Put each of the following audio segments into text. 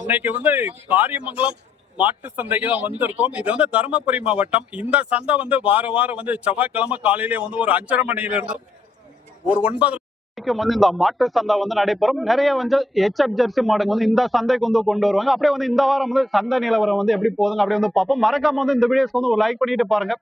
இன்னைக்கு வந்து காரியமங்கலம் மாட்டு சந்தைக்கு தான் வந்திருக்கோம். இது வந்து தருமபுரி மாவட்டம். இந்த சந்தை வந்து வார வாரம் வந்து செவ்வாய்க்கிழமை காலையிலே வந்து ஒரு அஞ்சரை மணில இருந்து ஒரு ஒன்பது வரைக்கும் வந்து இந்த மாட்டு சந்தை வந்து நடைபெறும். நிறைய வந்து ஹெச்எப் ஜெர்சி மாடுங்க வந்து இந்த சந்தைக்கு வந்து கொண்டு வருவாங்க. அப்படியே வந்து இந்த வாரம் வந்து சந்தை நிலவரம் வந்து எப்படி போகுதுங்க அப்படியே வந்து பார்ப்போம். மறக்காம வந்து இந்த வீடியோஸ் வந்து ஒரு லைக் பண்ணிட்டு பாருங்க.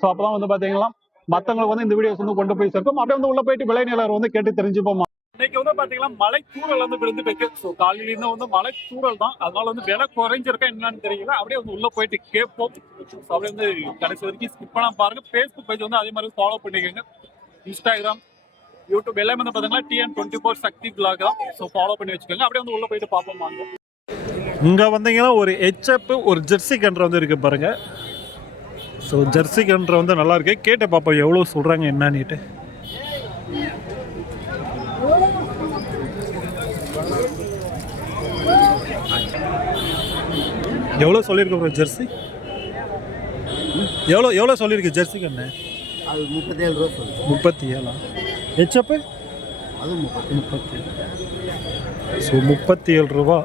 ஸோ அப்பதான் வந்து பாத்தீங்கன்னா மத்தவங்களுக்கு வந்து இந்த வீடியோஸ் வந்து கொண்டு போய் சேர்க்கும் அப்படியே வந்து உள்ள போயிட்டு விலை நிலவரம் வந்து கேட்டு தெரிஞ்சுப்போம். இன்னைக்கு வந்து பாத்தீங்கன்னா மலை தூரல் வந்து விழுந்துட்டு போயிருக்கு ஸோ காலையில இருந்து வந்து மலை தூரல் தான். அதனால வந்து விலை குறைஞ்சிருக்கா என்னன்னு தெரியல. அப்படியே வந்து உள்ள போயிட்டு கேட்போம். அப்படியே வந்து கடைசி வரைக்கும் ஸ்கிப் பண்ணாம பாருங்க. ஃபேஸ்புக் பேஜ் வந்து அதே மாதிரி ஃபாலோ பண்ணிக்கோங்க. இன்ஸ்டாகிராம் யூடியூப் எல்லாமே வந்து பாத்தீங்கன்னா TN twenty four Sakthi black தான். ஸோ ஃபாலோ பண்ணி வச்சுக்கோங்க. அப்படியே வந்து உள்ள போயிட்டு பார்ப்போம் வாங்க. இங்கே வந்தீங்கன்னா ஒரு ஹெச்எப் ஒரு ஜெர்சி கன்று வந்து இருக்குது பாருங்கள் ஸோ ஜெர்சி கன்று வந்து நல்லாயிருக்கு கேட்டு பார்ப்போம் எவ்வளோ சொல்கிறாங்க என்னன்னுட்டு. எவ்வளோ சொல்லியிருக்கு ப்ரோ ஜெர்சி? எவ்வளோ எவ்வளோ சொல்லியிருக்கு ஜெர்சி கண்ணு அது முப்பத்தேழு ரூபா சொல்லுது. முப்பத்தி ஏழா ஹெச்எப்பு அது முப்பத்தி முப்பத்தி ஸோ முப்பத்தி ஏழு ரூபா.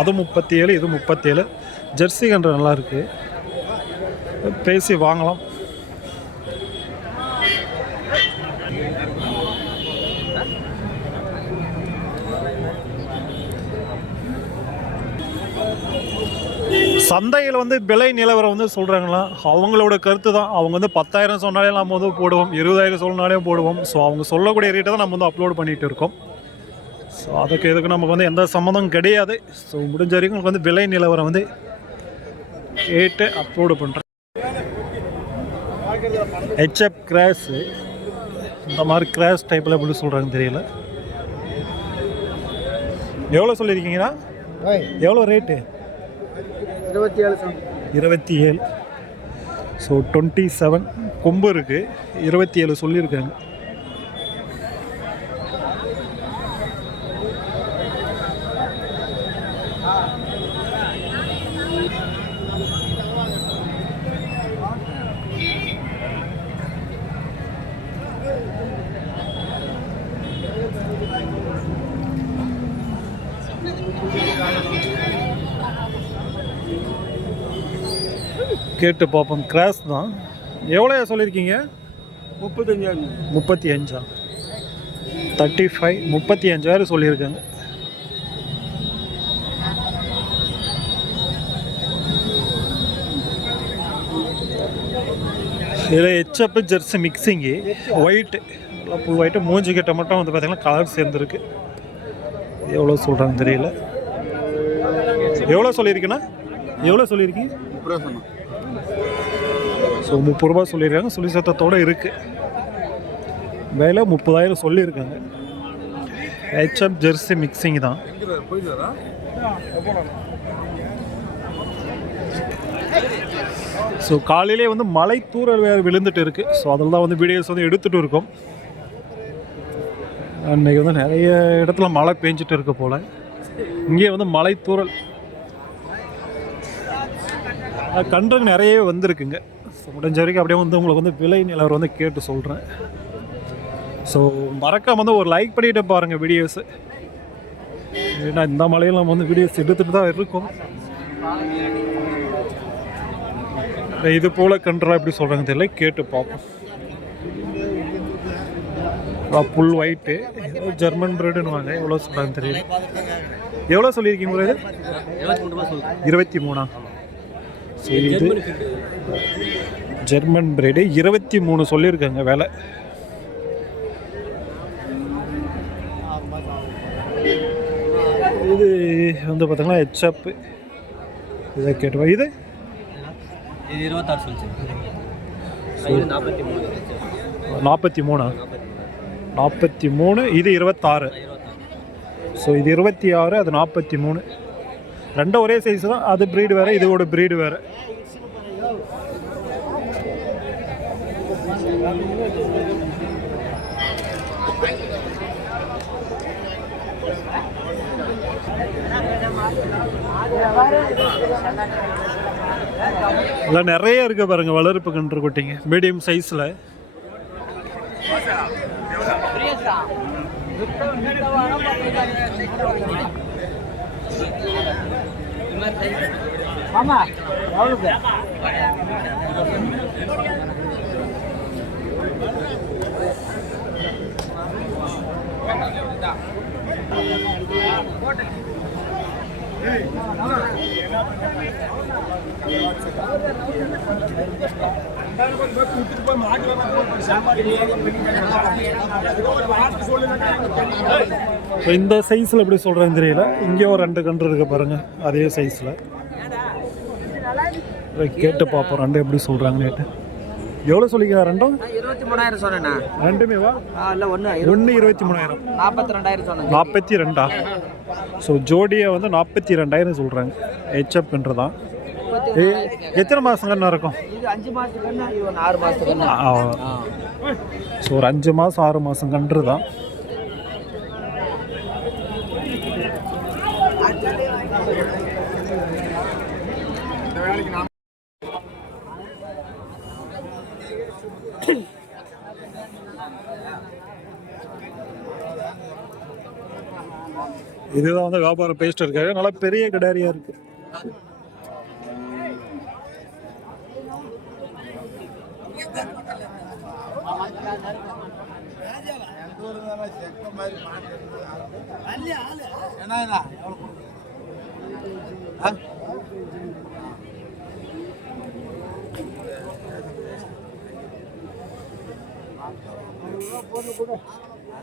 அது முப்பத்தி ஏழு இது முப்பத்தி ஏழு ஜெர்சி கன்று நல்லா இருக்கு. பேசி வாங்கலாம். சந்தையில் வந்து விலை நிலவரம் வந்து சொல்கிறாங்களா அவங்களோட கருத்து தான். அவங்க வந்து பத்தாயிரம் சொன்னாலே நம்ம வந்து போடுவோம் இருபதாயிரம் சொன்னாலே போடுவோம். ஸோ அவங்க சொல்லக்கூடிய ரேட்டை தான் நம்ம வந்து அப்லோட் பண்ணிகிட்டு இருக்கோம். ஸோ அதுக்கு இதுக்கு நமக்கு வந்து எந்த சம்மந்தம் கிடையாது. ஸோ முடிஞ்ச வரைக்கும் உங்களுக்கு வந்து விலை நிலவரம் வந்து கேட்டு அப்லோடு பண்ணுறேன் ஹெச்எப் கிராஸு இந்த மாதிரி கிராஸ் டைப்பில் எப்படி சொல்கிறாங்கன்னு தெரியல. எவ்வளோ சொல்லியிருக்கீங்களா எவ்வளோ ரேட்டு இருபத்தி ஏழு இருபத்தி ஏழு. ஸோ டுவெண்ட்டி செவன் கொம்பு இருக்குது இருபத்தி ஏழு சொல்லியிருக்காங்க. கேட்டு பார்ப்போம். கிராஸ் தான். எவ்வளோ சொல்லியிருக்கீங்க? முப்பத்தஞ்சாயிரம். முப்பத்தி அஞ்சா தேர்ட்டி ஃபைவ் முப்பத்தி அஞ்சாயிரம் சொல்லியிருக்காங்க இதில் ஹெச்அப்பு ஜெர்சி மிக்சிங்கு ஒயிட்டு நல்லா ஃபுல் ஒயிட்டு மூஞ்சி கிட்ட மட்டும் வந்து பார்த்தீங்கன்னா கலர் சேர்ந்துருக்கு. எவ்வளோ சொல்கிறாங்க தெரியல. எவ்வளோ சொல்லியிருக்கேண்ணா எவ்வளோ சொல்லியிருக்கீங்க? ஸோ முப்பது ரூபா சொல்லியிருக்காங்க. சொல்லி சத்தத்தோடு இருக்குது விலை முப்பதாயிரம் சொல்லியிருக்காங்க. ஹெச்எப் ஜெர்சி மிக்சிங் தான். ஸோ காலையிலே வந்து மலை தூரல் வேறு விழுந்துட்டு இருக்கு. ஸோ அதில் தான் வந்து வீடியோஸ் வந்து எடுத்துகிட்டு இருக்கோம். அன்னைக்கு வந்து நிறைய இடத்துல மழை பெஞ்சிட்டு இருக்கு போல். இங்கே வந்து மலை தூரல். கன்றுங்க நிறையவே வந்திருக்குங்க. ஸோ முடிஞ்ச வரைக்கும் அப்படியே வந்து உங்களுக்கு வந்து விலை நிலவரம் வந்து கேட்டு சொல்கிறேன் ஸோ மறக்காம வந்து ஒரு லைக் பண்ணிட்டு பாருங்கள் வீடியோஸு ஏன்னா இந்த மலையில் நம்ம வந்து வீடியோஸ் எடுத்துகிட்டு தான் இருக்கோம். இது போல் கன்றா எப்படி சொல்கிறாங்க தெரியல கேட்டு பார்ப்போம். ஆ, புல் ஒயிட்டு ஜெர்மன் பிரெட்டுன்னு வாங்க எவ்வளோ சொல்கிறாங்க தெரியல. எவ்வளோ சொல்லியிருக்கீங்க ஒரு இது? இருபத்தி மூணு இருபத்தி சரி இது ஜெர்மன் பிரெடு. இருபத்தி மூணு சொல்லியிருக்காங்க விலை. இது வந்து பார்த்தீங்கன்னா ஹெச்அப்பு இதை கேட்டுவா இது? இது இருபத்தாறு சொல்லுச்சு. இது நாற்பத்தி மூணு? நாற்பத்தி மூணா நாற்பத்தி மூணு இது இருபத்தாறு. ஸோ இது இருபத்தி ஆறு அது நாற்பத்தி மூணு. ரெண்டும் ஒரே சைஸ் தான். அது ப்ரீடு வேறு இதோட ப்ரீடு வேறு. இல்லை நிறைய இருக்கு பாருங்க வளர்ப்பு கன்று குட்டிங்க. மீடியம் சைஸில். ஆமா எவ்வளவு இப்போ இந்த சைஸில் எப்படி சொல்கிறேன்னு தெரியல. இங்கே ஒரு ரெண்டு கன்று இருக்கு பாருங்க. அதே சைஸில் கேட்டு பார்ப்போம். ரெண்டு எப்படி சொல்கிறாங்கன்னு எவ்வளோ சொல்லிக்கிறா ரெண்டும் இருபத்தி மூணாயிரம் சொன்னேண்ணா. ரெண்டுமே வா. இல்லை ஒன்று ஒன்று இருபத்தி மூணாயிரம். நாற்பத்தி ரெண்டாயிரம் சொன்னேன். நாற்பத்தி ரெண்டா? ஸோ ஜோடியை வந்து நாற்பத்தி ரெண்டாயிரம் சொல்கிறாங்க ஹெச்அப்ன்ற தான். ஏ எத்தனை மாதம் கண்ணா இருக்கும் ஸோ ஒரு அஞ்சு மாதம் ஆறு மாதம் கன்று தான். இதுதான் வந்து வியாபாரம் பேஸ்ட் இருக்காரு நல்லா பெரிய கடாரியா இருக்கு.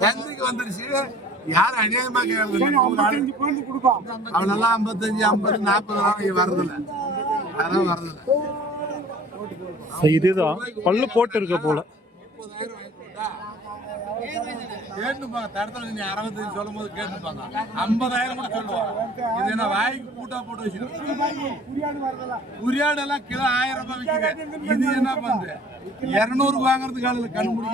தந்திரிக்கு வந்துருச்சு. யாரும் அநியாயமா அவனெல்லாம் ஐம்பத்தஞ்சு ஐம்பது நாற்பது ரூபாய் வர்றதில்ல. அதெல்லாம் வர்றதில்ல. இதுதான். பல்லு போட்டு இருக்க போல கேட்டுப்பாங்க. தடத்துல நீ அறுபத்தஞ்சு சொல்லும் போது கேட்டுப்பாங்க. ஐம்பதாயிரம் கூட சொல்லுவாங்க. இது என்ன வாய்க்கு கூட்டா போட்டு வச்சிருக்கோம் உரியாடு எல்லாம் கிலோ ஆயிரம் ரூபாய் விற்கிது இது என்ன பண்ணுது இருநூறு வாங்குறதுக்கு ஆளு கண் நூறு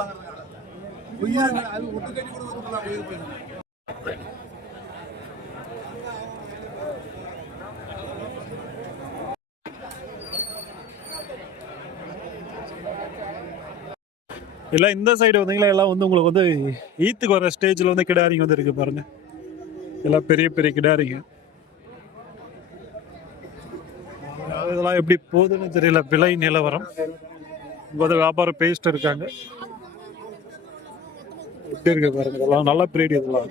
வாங்குறதுக்கு ஆளு. அது ஒட்டு கட்டி கூட ஒத்துக்கலாம் உயிர் போயிடும் எல்லாம் இந்த சைடு வந்தீங்களா? எல்லாம் வந்து உங்களுக்கு வந்து ஈத்துக்கு வர ஸ்டேஜில் வந்து கிடாரிங்க வந்து இருக்குது பாருங்க. எல்லாம் பெரிய பெரிய கிடாரிங்க. இதெல்லாம் எப்படி போகுதுன்னு தெரியல. விலை நிலவரம். வந்து வியாபாரம் பேசிட்டு இருக்காங்க. எப்படி இருக்கு பாருங்க. இதெல்லாம் நல்ல பிரீடு இதெல்லாம்.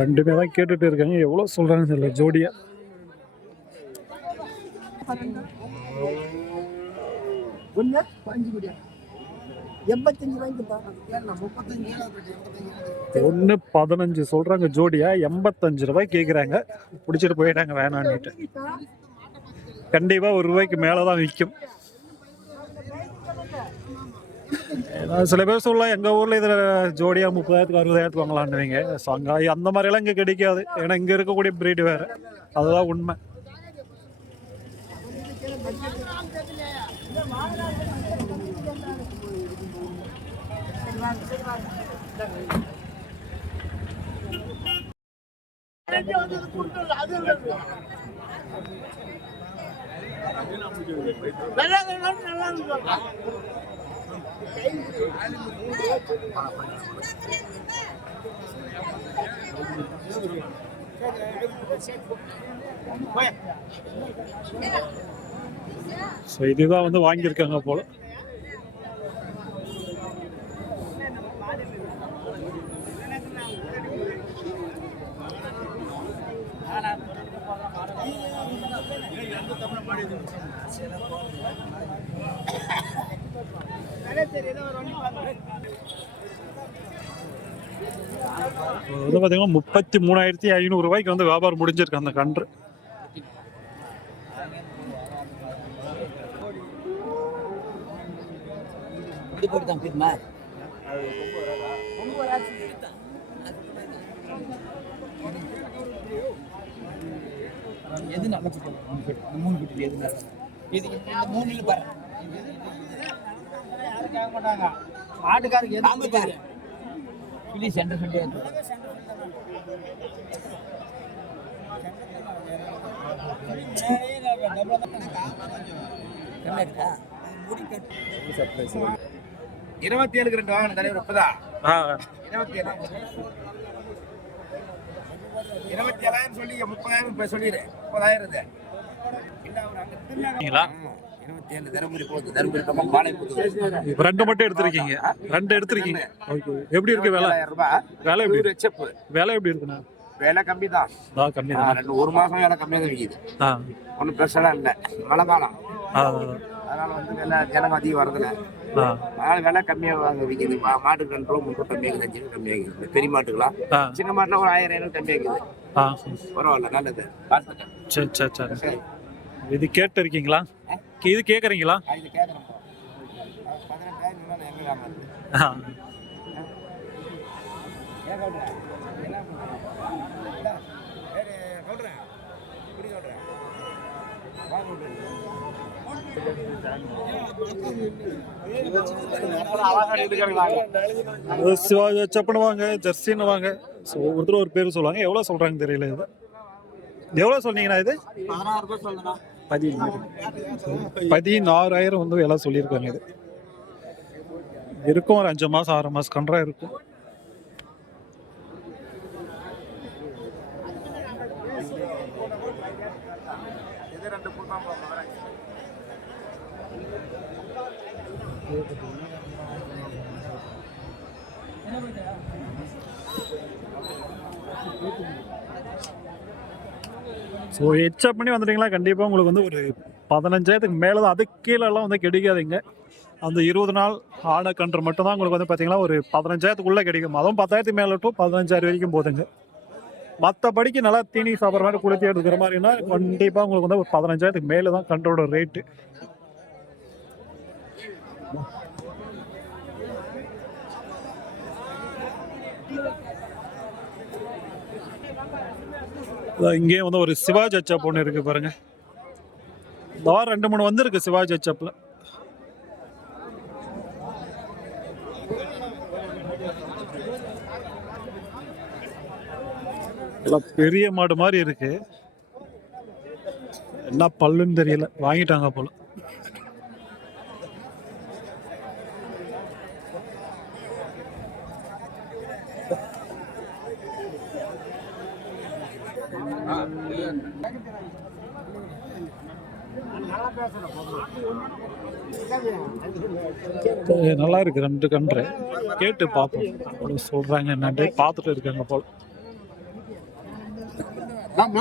ரெண்டுமே தான் கேட்டுட்டு இருக்காங்க. எவ்வளோ சொல்றாங்கன்னு தெரியல. ஜோடியா. ஒன்று பதினஞ்சு சொல்றாங்க. ஜோடியா எண்பத்தஞ்சு ரூபாய் கேட்குறாங்க பிடிச்சிட்டு போயிட்டாங்க வேணான்னுட்டு கண்டிப்பா ஒரு ரூபாய்க்கு மேலே தான் விற்கும் சில பேர் சொல்லலாம் எங்கள் ஊரில் இதில் ஜோடியாக முப்பதாயிரத்துக்கு அறுபதாயிரத்துக்கு வாங்கலான்னுவீங்க சங்காய் அந்த மாதிரிலாம் இங்கே கிடைக்காது. ஏன்னா இங்கே இருக்கக்கூடிய பிரீடு வேறு. அதுதான் உண்மை. ஸோ இதுதான் வந்து வாங்கியிருக்காங்க போல. இது பார்த்தீங்கன்னா முப்பத்தி மூணாயிரத்தி ஐநூறு ரூபாய்க்கு வந்து வியாபாரம் முடிஞ்சிருக்கு அந்த கன்று. எது நல்ல மூணு எது நல்ல இது இந்த பாரு. மாட்டுக்காரருக்கு எது நாம பாரு கிளி சென்டர் சென்டர் இருபத்தி ஏழுக்கு ரெண்டு வாங்கின தலைவர் இப்பதான் இருபத்தி ஏழு இருபத்தி ஏழாயிரம் சொல்லி முப்பதாயிரம் இப்ப சொல்லிடு முப்பதாயிரம் இருபத்தி ஏழு தருமபுரி போகுது. தருமபுரி பக்கம் பாலை போகுது. இப்ப ரெண்டு மட்டும் எடுத்திருக்கீங்க. ரெண்டு எடுத்திருக்கீங்க. எப்படி இருக்கு விலை? விலை எப்படி? ஹெச்எப் விலை எப்படி இருக்குண்ணா? விலை கம்மி தான் கம்மி தான் ரெண்டு ஒரு மாசம் விலை கம்மியாக தான் விற்கிது ஒன்றும் பிரச்சனை இல்லை. மழை காலம். அதனால வந்து விலை ஜனம் அதிகம் வரதில்ல. அதனால விலை கம்மியாக வாங்க விற்கிது மாட்டுக்கு ரெண்டு ரூபா மூணு ரூபா கம்மியாகுது இந்த பெரிய மாட்டுக்கெல்லாம். ஆ. சின்ன மாட்டுல ஒரு ஆயிரம் ஐநூறு கம்மியாகுது பரவாயில்ல நல்லது. பார்த்துட்டேன் சரி சரி சரி. சரி. இது கேட்டு இருக்கீங்களா இது கேட்குறீங்களா. சிவாஜி செப்பன் வாங்க ஜெர்சின்னு வாங்க. ஸோ ஒருத்தர் ஒரு பேர் சொல்லுவாங்க. எவ்வளோ சொல்கிறாங்க தெரியல இது. எவ்வளோ சொன்னீங்கண்ணா இது? பதினாறு ரூபாய் சொல்லணும் பதினாறு. பதினாறாயிரம் வந்து விலை சொல்லியிருக்காங்க இது. இருக்கும் ஒரு அஞ்சு மாதம் ஆறு மாதம் கன்றா இருக்கும் இது ரெண்டு கூட்டம் போகிறேன் ஸோ ஹெச்அப் பண்ணி வந்துட்டீங்களா? கண்டிப்பாக உங்களுக்கு வந்து ஒரு பதினஞ்சாயிரத்துக்கு மேலே தான் அதுக்கு கீழெல்லாம் வந்து கிடைக்காதுங்க. அந்த இருபது நாள் ஆன கன்று மட்டும்தான் உங்களுக்கு வந்து பார்த்தீங்கன்னா ஒரு பதினஞ்சாயிரத்துக்குள்ளே கிடைக்கும். அதுவும் பத்தாயிரத்துக்கு மேலே டு பதினஞ்சாயிரம் வரைக்கும் போதுங்க. மற்றபடிக்கு நல்லா தீனி சாப்பிட்ற மாதிரி குளித்தி எடுக்கிற மாதிரினா கண்டிப்பாக உங்களுக்கு வந்து ஒரு பதினஞ்சாயிரத்துக்கு மேலே தான் கன்றோட ரேட்டு இங்கேயும் வந்து ஒரு சிவாஜி அச்சப் ஒன்று இருக்குது பாருங்கள் இந்த வாரம் ரெண்டு மூணு வந்துருக்கு சிவாஜி அச்சப்பில். பெரிய மாடு மாதிரி இருக்கு. என்ன பல்லுன்னு தெரியல. வாங்கிட்டாங்க போல. நல்லா இருக்கு ரெண்டு கன்று. கேட்டு பார்ப்போம். அவ்வளோ சொல்றாங்க என்னன்ட்டு. பார்த்துட்டு இருக்காங்க போல். நான்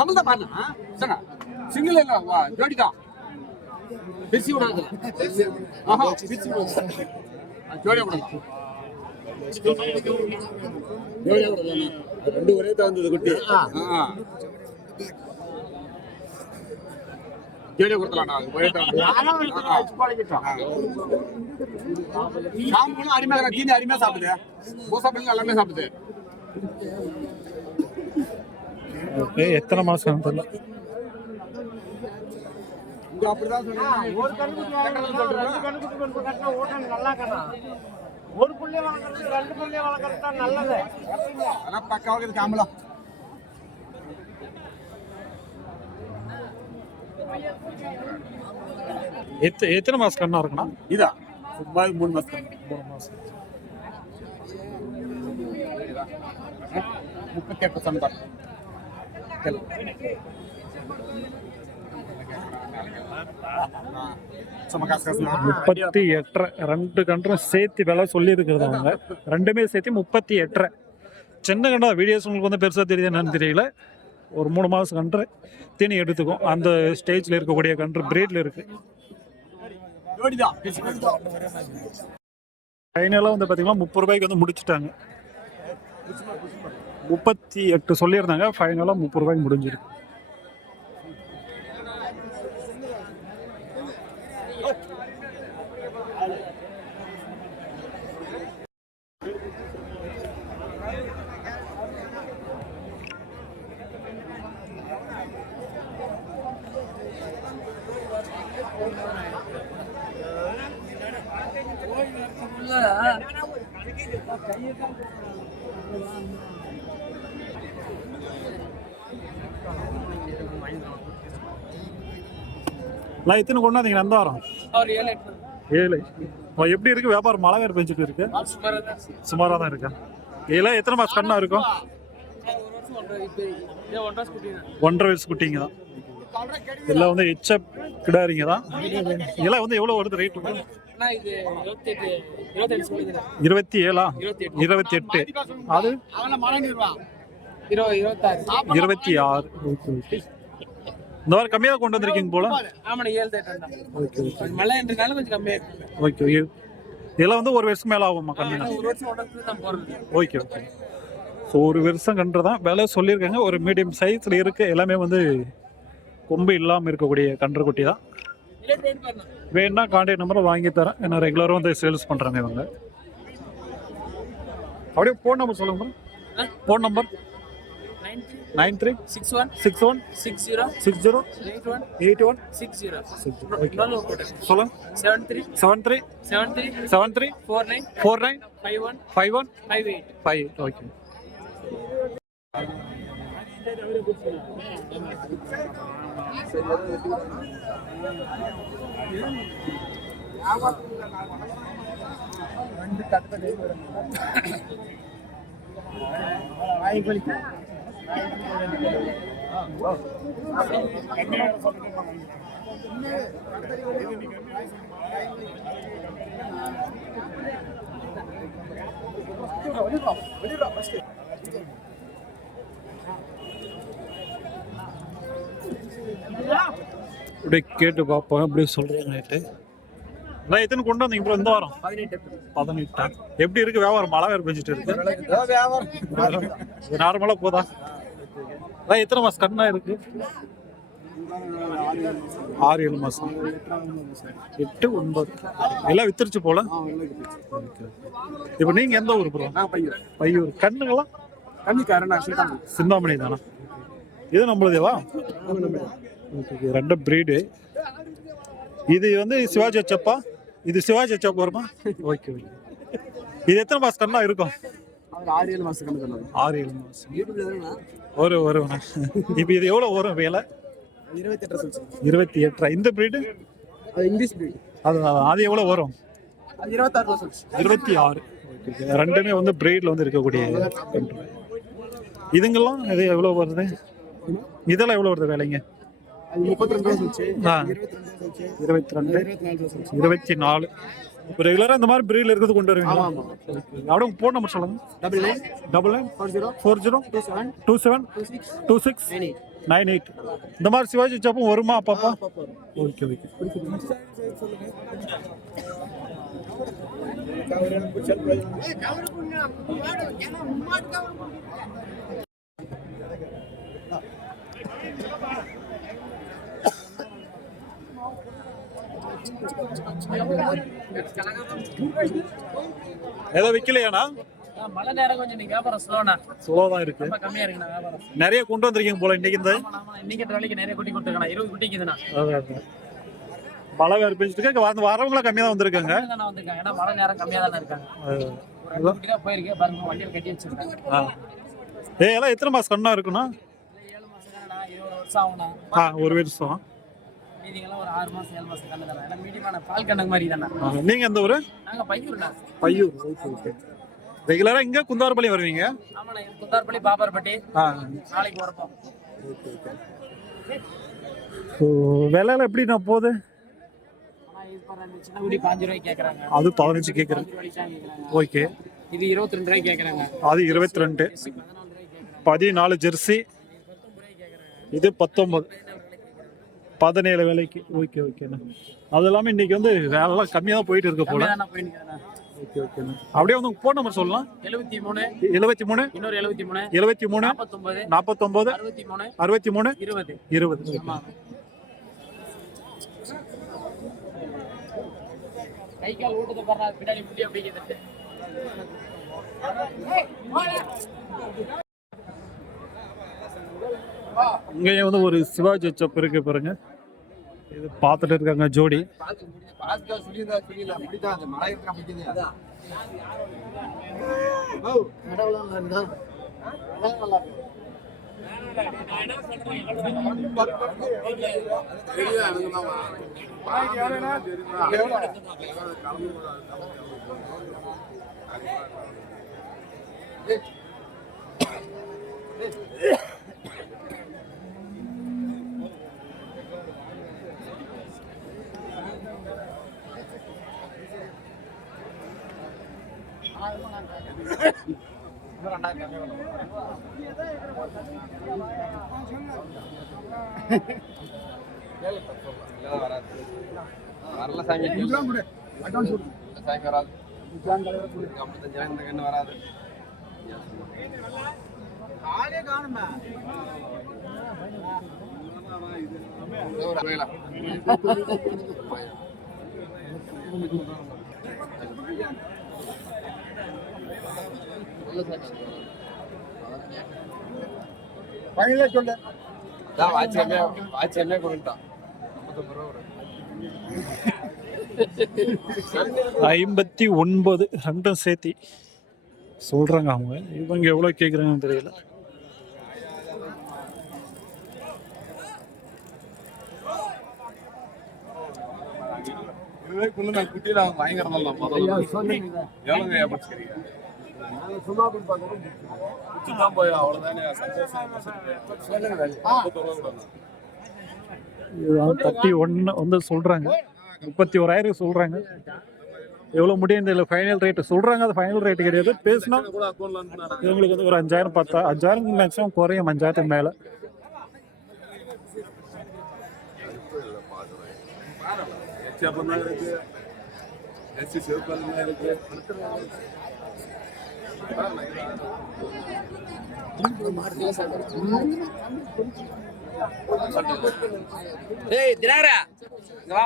சிங்கிள் இல்ல ஜோடி தான் பிரிச்சு விடாது ஆஹா பிரிச்சு விடாது ஜோடியா ஜோடியா ரெண்டு ஒரே தான் வந்தது குட்டி ஜோடியா கொடுத்தலாம் நான் ஒரே தான் சாம்பலும் அருமையாக தீனி அருமையாக சாப்பிடுது பூசா பிள்ளை எல்லாமே சாப்பிடுது எத்தனை மாசம் தெரியல. ஒரு கண்ணுக்கு நல்லா கண்ணா ஒரு புள்ளி வளர்க்கறது ரெண்டு புள்ளி வளர்க்கறது தான் நல்லது. அதெல்லாம் பக்காவாக இருக்கு எத்த எத்தனை மாசம் கண்ணா இருக்குண்ணா? இதா? மூணு மாசம் மூணு மாசம் முப்பத்தி எட்டு சம்பளம் சும்மா காசு காசு முப்பத்தி எட்டரை ரெண்டு கன்றும் சேர்த்து விலை சொல்லி இருக்கிறது அவங்க. ரெண்டுமே சேர்த்து முப்பத்தி எட்டரை. சின்ன கண்டா வீடியோஸ் உங்களுக்கு வந்து பெருசாக தெரியுது என்னன்னு தெரியல. ஒரு மூணு மாதம் கன்று தீனி எடுத்துக்கும். அந்த ஸ்டேஜில் இருக்கக்கூடிய கன்று பிரீடில் இருக்கு. ஃபைனலாக வந்து பார்த்தீங்கன்னா முப்பது ரூபாய்க்கு வந்து முடிச்சிட்டாங்க. முப்பத்தி எட்டு சொல்லியிருந்தாங்க. ஃபைனலாக முப்பது ரூபாய்க்கு முடிஞ்சிருக்கு. நான் எத்தனை கொண்டாந்தீங்க அந்த வாரம்? ஏழு. ஏழு. எப்படி இருக்கு? வியாபாரம் மழை வேறு பெஞ்சிட்டு இருக்கு. சுமாராக தான் இருக்கா. இதெல்லாம் எத்தனை மாதம் கண்ணா இருக்கும்? ஒன்றரை வயசு குட்டிங்க தான். எல்லாம் வந்து எச்சப் கிடாரிங்க தான். இதெல்லாம் வந்து எவ்வளோ வருது ரேட்டு இருபத்தி ஏழா இருபத்தி எட்டு அது? இருபத்தி ஆறு. இந்த வாரம் கம்மியாக கொண்டு வந்திருக்கீங்க போல. ஓகே இதெல்லாம் வந்து ஒரு வருஷம் மேலே ஆகுமா கம்மியாக ஓகே ஓகே. ஸோ ஒரு வருஷம் கன்று தான் விலை சொல்லியிருக்காங்க. ஒரு மீடியம் சைஸில் இருக்கு. எல்லாமே வந்து கொம்பு இல்லாமல் இருக்கக்கூடிய கன்று குட்டி தான். வேணும்னா கான்டாக்ட் நம்பரை வாங்கி தரேன். ஏன்னா ரெகுலராக வந்து சேல்ஸ் பண்ணுறாங்க இவங்க. அப்படியே ஃபோன் நம்பர் சொல்லுங்க phone number nine three six one six one six zero six zero eight one eight one six zero சொல்லுங்க. Seven three seven three seven three seven three four nine four nine five one five one five eight five okay ரெண்டு கட்டது வாய்ப்பளி first அப்படியே கேட்டு பார்ப்போம் அப்படியே சொல்கிறேன் night நான் எத்தனை கொண்டு வந்தீங்க ப்ரோ இந்த வாரம்? பதினெட்டு. எப்படி இருக்கு வியாபாரம்? மழை வேறு பெஞ்சிட்டு இருக்கு. நார்மலாக போதா? அதான் எத்தனை மாதம் கண்ணா இருக்கு? ஆறு ஏழு மாதம் எட்டு ஒன்பது. எல்லாம் வித்துருச்சு போல? இப்போ நீங்கள் எந்த ஊர் ப்ரோ? பையூர். கண்ணுங்களா? சிந்தாமணி தானா? இது நம்மளதேவா? ரெண்டு பிரீடு இது வந்து சிவாஜி அச்சப்பா? இது சிவாஜி அச்சப்பா வருமா? Okay okay. இது எத்தனை மாசம் கண்ணா இருக்கும்? ஆறு ஏழு ஆறு மாசம். தானே ஒரு வரும் இப்போ இது எவ்வளோ வரும் வேலை? இருபத்தி எட்டரை இந்த பிரீடு அது இங்கிலீஷ் பிரீட் அது அது எவ்வளோ வரும்? இருபத்தி ஆறு. ரெண்டுமே வந்து பிரீடில் வந்து இருக்கக்கூடிய. இதுங்கெல்லாம் இது எவ்வளோ வருது? இதெல்லாம் எவ்வளோ வருது வேலைங்க? இருபத்தி ரெண்டு நாலு ரெகுலராக இந்த மாதிரி பிரீடில் இருக்கிறது கொண்டு வருவீங்களா? ஆமா. அப்படியே ஃபோன் நம்பர் சொல்லுங்க. Double nine double nine four zero four zero two seven two seven two six eight nine eight இந்த மாதிரி சிவாஜி சாப்பும் வருமா அப்பப்பா? ஓகே ஓகே ஏதோ விற்கலையாண்ணா மழை நேரம் கொஞ்சம் இன்னைக்கு வியாபாரம் ஸ்லோண்ணா ஸ்லோ தான் இருக்கு. ரொம்ப கம்மியா இருக்குண்ணா வியாபாரம். நிறைய கொண்டு வந்திருக்கீங்க போல இன்னைக்கு இந்த இன்னைக்கு ட்ராலிக்கு நிறைய குட்டி கொடுத்துருக்கேன். இருபது குட்டிக்குதுண்ணா. மழை வேறு பெஞ்சிட்டு இருக்கு. வந்து வரவங்களாம் கம்மியாக தான் வந்திருக்காங்க. வந்திருக்காங்க. ஏன்னா மழை நேரம் கம்மியா தானே இருக்காங்க. அது- ஒரு ரெண்டு குட்டி தான் போயிருக்கு. பாருங்க வண்டியில் கட்டி வச்சிருக்காங்க ஏ எல்லாம் எத்தனை மாதம் கண்ணா இருக்குண்ணா? மாசம் ஒரு வருஷம். மீதிங்கெல்லாம் ஒரு ஆறு மாசம் ஏழு மாசம் கண்ணு தானே? ஏன்னா மீடியமான பால் கண்ணுக்கு மாதிரி தானே? ஆ, நீங்க எந்த ஊரு? நாங்க பையூர்ண்ணா பையூர். Okay okay. ரெகுலரா இங்க குந்தாரப்பள்ளி வருவீங்க? ஆமாண்ணா இது குந்தார்பள்ளி பாப்பார்பட்டி. நாளைக்கு வரப்போம் ஸோ விலையில எப்படி நான் போகுது? அது பதினஞ்சு கேக்குறாங்க. ஓகே. இது இருபத்தி ரெண்டு கேக்குறாங்க. அது இருபத்தி ரெண்டு பதினாலு ஜெர்சி. இது பத்தொன்பது. பதினேழு விலைக்கு ஓகே ஓகேண்ணா அது இல்லாமல் இன்னைக்கு வந்து வேலைலாம் கம்மியாக தான் போயிட்டு இருக்க போல. ஓகே ஓகேண்ணா அப்படியே வந்து ஃபோன் நம்பர் சொல்லலாம் எழுபத்தி மூணு எழுபத்தி மூணு இன்னொரு எழுபத்தி மூணு எழுபத்தி மூணு நாற்பத்தொன்பது நாற்பத்தொம்போது அறுபத்தி மூணு அறுபத்தி மூணு இருபது. இருபது. கை கால் ஊட்டத்தை பாடுறா பின்னாடி முடி அப்படிங்கிறது இங்கேயும் வந்து ஒரு சிவாஜி சப் இருக்கு பாருங்க. இது பார்த்துட்டு இருக்காங்க ஜோடி. வரல சாமி சாமி வராது ஐம்பத்தஞ்சாயிரம் இந்த கண்ணு வராது. வாட்ச் எம்ஏ வாட்ச் எம்ஏ கொடுத்தான் ஐம்பத்தி ஒன்பது ரெண்டும் சேர்த்தி. சொல்றாங்க அவங்க. இவங்க எவ்வளவு கேக்குறாங்கன்னு தெரியல. குட்டியில எவ்வளோங்க ஏற்படுத்துக்கிறீங்க தான் போய் அவ்வளோதானே இதுதான் தேர்ட்டி ஒன்னு வந்து சொல்றாங்க. முப்பத்தி ஓராயிரம் சொல்றாங்க. எவ்வளவு முடியும் தெரியல. ஃபைனல் ரேட் சொல்றாங்க. அது ஃபைனல் ரேட் கிடையாது. பேசினா இவங்களுக்கு வந்து ஒரு அஞ்சாயிரம் பத்தா அஞ்சாயிரம் மேக்ஸிமம் குறையும் அஞ்சாயிரத்துக்கு மேல. இருக்கு எஸ்சி சிவப்பால் தான் இருக்கு ஏய் தினாரா இங்க வா.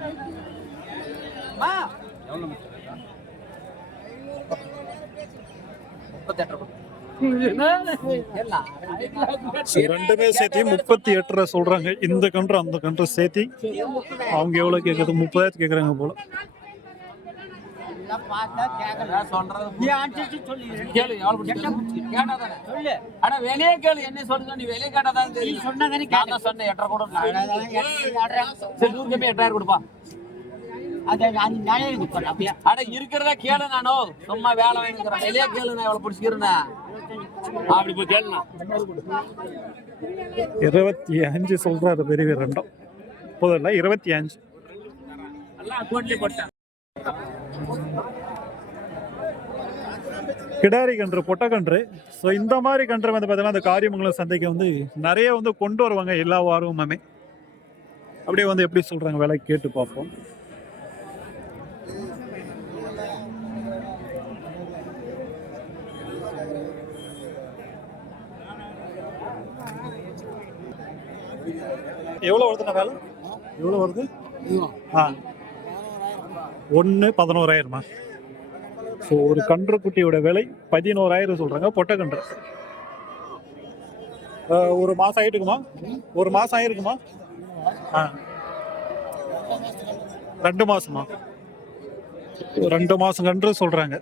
பண்ண முடிச்சாங்க ரெண்டுமே சேர்த்து முப்பத்தி எட்டு ரூபா சொல்றாங்க. இந்த கன்று அந்த கன்று சேர்த்து. அவங்க எவ்வளவு கேக்குறது முப்பதாயிரத்து கேக்குறாங்க போல. கேளு எவ்வளவு? கேட்டாதானே? அட வெளியே கேளு என்ன சொல்லுங்க நீ வெளியே கேட்டாதான் தெரியும். சொன்னதானே நான் தான் சொன்னேன் எட்டரை கூட சரி நூறு கம்மி எட்டாயிரம் கொடுப்பா? அட இருக்கிறதா கேளு நானோ. சும்மா வேலை வாங்கிக்கிறேன் வெளியே கேளு நான் எவ்வளவு பிடிச்சிக்கிறேன்னு. அப்படி போய் கேளுண்ணா. இருபத்தி அஞ்சு சொல்றாரு பெரிய ரெண்டும். முப்பது இல்ல இருபத்தி அஞ்சு. எல்லாம் அக்கௌண்ட்லயே போட்டேன். கிடாரி கன்று பொட்டை கன்று. ஸோ இந்த மாதிரி கன்று வந்து பார்த்தீங்கன்னா அந்த காரியமங்கலம் சந்தைக்கு வந்து நிறைய வந்து கொண்டு வருவாங்க எல்லா வாரமுமே. அப்படியே வந்து எப்படி சொல்றாங்க விலை கேட்டு பார்ப்போம். எவ்வளோ வருதுண்ணா வேலை? எவ்வளோ வருது? ஆ. ஒன்று பதினோராயிரமா? ஸோ ஒரு கன்று குட்டியோட விலை பதினோராயிரம் சொல்கிறாங்க பொட்டை கன்று. ஒரு மாதம் ஆகிட்டுக்குமா ஒரு மாதம் ஆகிருக்குமா ஆ. ரெண்டு மாதமா ரெண்டு மாதம் கன்று சொல்கிறாங்க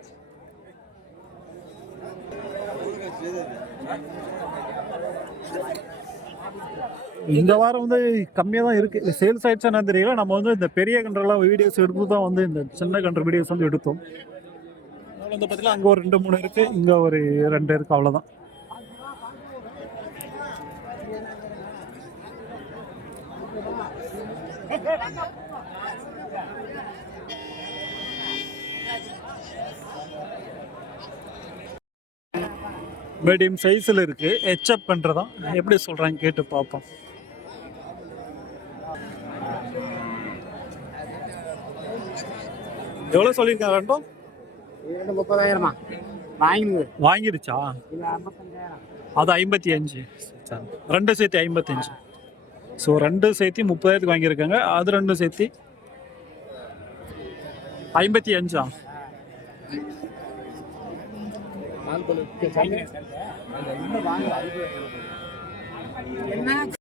இந்த வாரம் வந்து கம்மியாக தான் இருக்கு. சேல்ஸ் ஆயிடுச்சான்னு தெரியல. நம்ம வந்து இந்த பெரிய கன்றெல்லாம் வீடியோஸ் எடுத்து தான் வந்து இந்த சின்ன கன்று வீடியோஸ் வந்து எடுத்தோம். வந்து பார்த்தீங்கன்னா அங்கே ஒரு ரெண்டு மூணு இருக்கு. இங்கே ஒரு ரெண்டு இருக்கு அவ்வளோதான் மீடியம் சைஸில் இருக்கு. ஹெச்அப் பண்ணுறதா எப்படி சொல்கிறாங்க கேட்டு பார்ப்போம். எவ்வளோ சொல்லியிருக்காங்க ரெண்டும்? இரண்டு முப்பதாயிரமா? வாங்கினுங்க வாங்கிடுச்சா அது ஐம்பத்தி அஞ்சு. ரெண்டு சேர்த்து ஐம்பத்தஞ்சு. ஸோ ரெண்டு சேர்த்து முப்பதாயிரத்துக்கு வாங்கியிருக்காங்க. அது ரெண்டும் சேர்த்து ஐம்பத்தி அஞ்சா? என்ன?